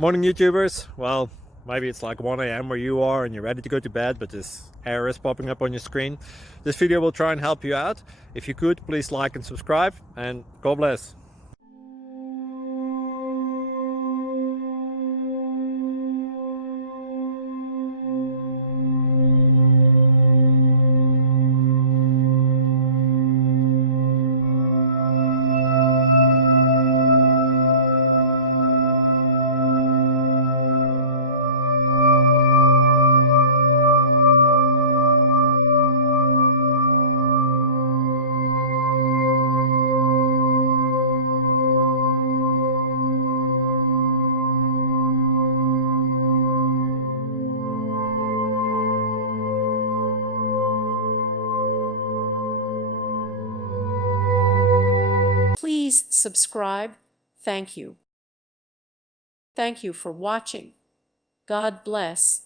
Morning YouTubers. Well, maybe it's like 1 a.m. where you are and you're ready to go to bed, but this error is popping up on your screen. This video will try and help you out. If you could, please like and subscribe, and God bless. Please subscribe. Thank you. Thank you for watching. God bless.